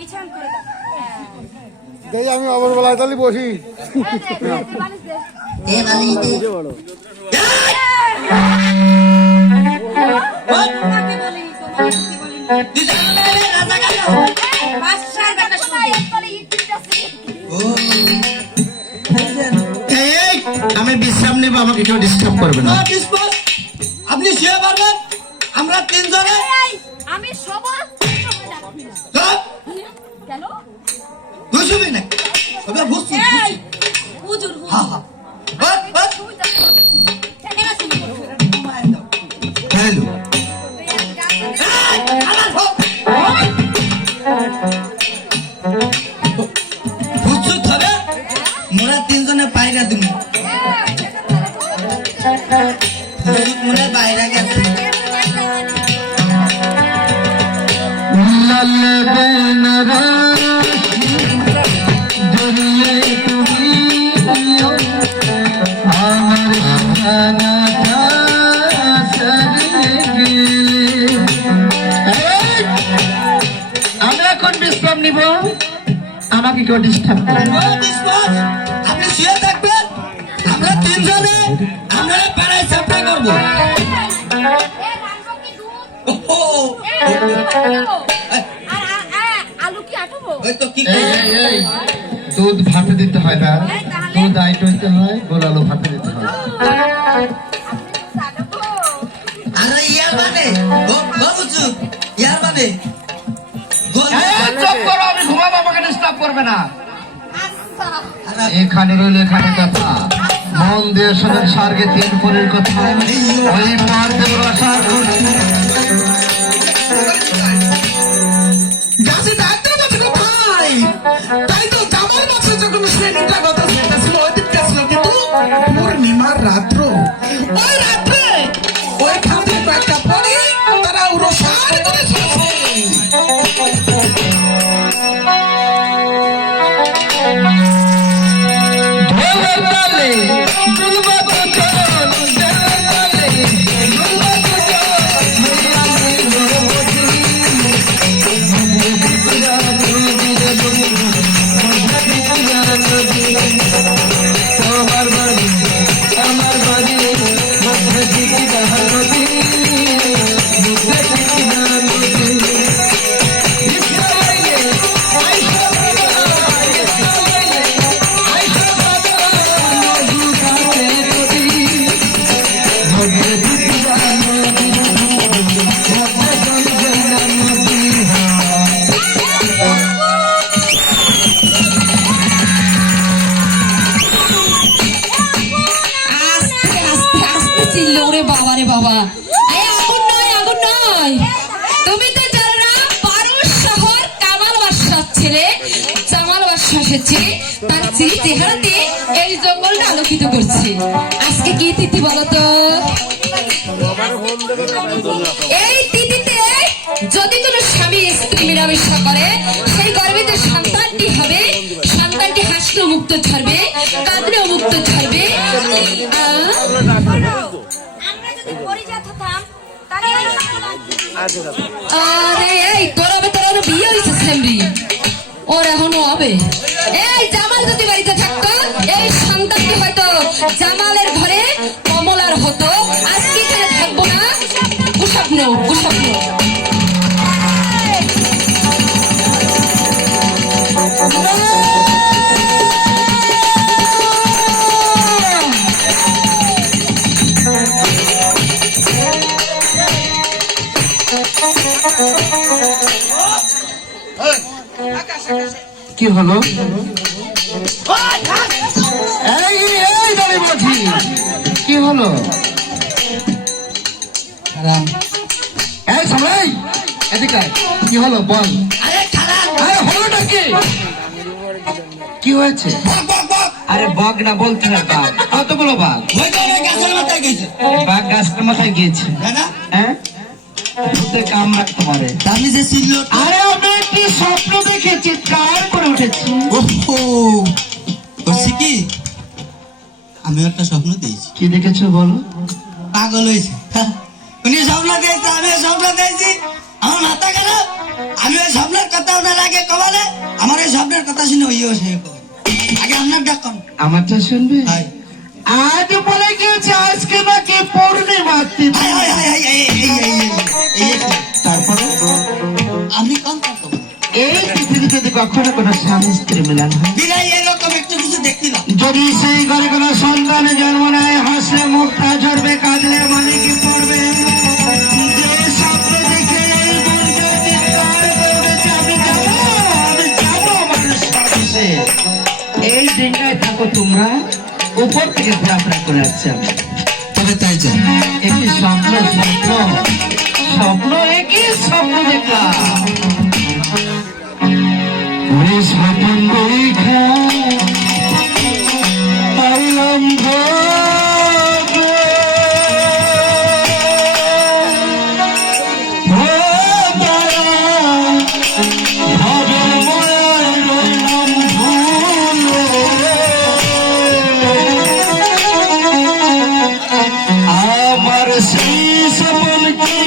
বিছান করে দাও। দেই আমি আবার বেলায় তাহলে বসি। এ বালি দে তোমাকে বলি, তোমাকে বলি। তুই জানা না রাজা গেল বাসার কথা শুনে বলে ইটিটাছি। এই আমি বিশ্রাম নেব, আমাকে কেউ ডিস্টার্ব করবে না। আপনি শুয়ে পারবেন? আমরা তিনজনে এই, আমি সবার কেন? বুঝবি না সবাই বুঝছি এই, হুজুর হুজুর। হ্যাঁ হ্যাঁ তুমি তো এখানে শুনি। হ্যালো বুঝছো ধরে মোরা তিনজনে পায়রা তুমি মোরা বাইরে গেছে আমি এখন বিশ্রাম নিব, আমাকে কেউ ডিস্টার্ব করবে না। আপনি শুয়ে থাকবেন আমরা তিনজনে আমরা পাড়ায় চাপড়া করবো আলু কি আটবো? ওই তো কি এই, এই, এই, দুধ ভাতে দিতে হয় না, দুধ আইট হইতে হয়, গোলালো ভাতে দিতে হয়। আরে ইয়ার মানে বুঝছো ইয়ার মানে এই, চুপ করো, আমি ঘুমাবো, আমাকে ডিস্টার্ব করবে না। এখানে রইল এখানে কথা, মন দিয়ে শোনেন স্বর্গে তিন পরের কথা, ওই পারদেব রসার গাছে ডাক্তার বলছে কোথায়? তাই তো জামার মাছের যখন শ্রেণীটা কথা সেটা ছিল ওই দিকটা ছিল, কিন্তু পূর্ণিমার রাত্র ওই রাত্রে ওই খাতে কয়েকটা পরে তারা উড়োসার করে চলছে। বাবা আগুন নয়, আগুন নয়, তুমি তো জানো না পারুল শহর কামাল বাদশার ছেলে জামাল বাদশা এসেছে, তার সেই চেহারাতে এই জঙ্গলটা আলোকিত করছে। আজকে কি তিথি বলতো? এই তিথিতে যদি কোনো স্বামী স্ত্রী মিলামেশা করে সেই গর্ভে সন্তানটি হবে, সন্তানটি হাসলেও মুক্ত ছাড়বে, কাঁদলেও মুক্ত ছাড়বে। আমরা যদি পরিজাত হতাম তাহলে আরে এই তোর বিয়ে হয়েছে সেমরি, ওর এখনো হবে। এই জামাল যদি বাড়িতে থাকতো এই সন্তানটি হয়তো জামালের ঘরে কমলার হতো। আজকে এখানে থাকবো না, কুস্বপ্ন কুস্বপ্ন। কি হলো? এই এই বলে বলছি, কি হলো? এই সামলাই এদিকে আয়। কি হলো বল? আরে হলোটা কি? কি হয়েছে? আরে বাঘ না বলতে না, বাঘ কতগুলো বাঘ? গাছের মাথায় গেছে বাঘ গাছের মাথায় গিয়েছে। হ্যাঁ ভূতে কাম রাখতে পারে। আমি যে ছিল আরে আমি একটি স্বপ্ন দেখে চিৎকার করে উঠেছি। ওহো বলছি কি আমি একটা স্বপ্ন দিয়েছি। কি দেখেছো বলো? পাগল হয়েছে উনি স্বপ্ন দিয়েছে, আমি স্বপ্ন দিয়েছি, আমার মাথা খারাপ, আমি ওই স্বপ্নের কথা ওনার আগে কবালে আমার এই স্বপ্নের কথা শুনে ওইও সে কবে। আগে আপনার ডাক কম আমারটা শুনবে হাই আজ বলে গিয়েছে আজকে নাকি পূর্ণিমা তিথি। হাই হাই হাই হাই এই তারপরে আপনি কম কত এই পৃথিবীতে যদি কখনো কোনো স্বামী স্ত্রী মিলন হয়, বিলাই এরকম একটু কিছু দেখতে না যদি সেই ঘরে কোনো সন্তান জন্ম নেয়, হাসলে মুখটা ঝরবে, কাঁদলে মানে কি পড়বে, যে স্বপ্ন দেখে এই মনটা চিৎকার করে উঠেছে, আমি যাবো আমার স্বর্গে। এই দিনটায় থাকো তোমরা, উপর থেকে ঘোরাফেরা করে আসছে আমি। তবে তাই যাই একটি স্বপ্ন একই স্বপ্ন দেখলাম। স্বপ্ন দেখা পাইলাম আমার সেই সপন কি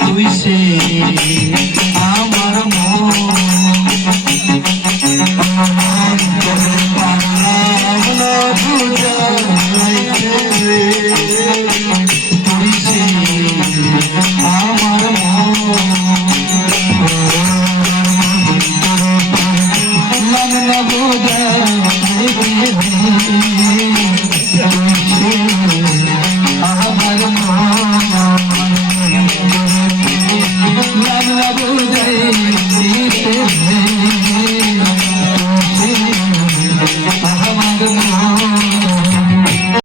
তুই সে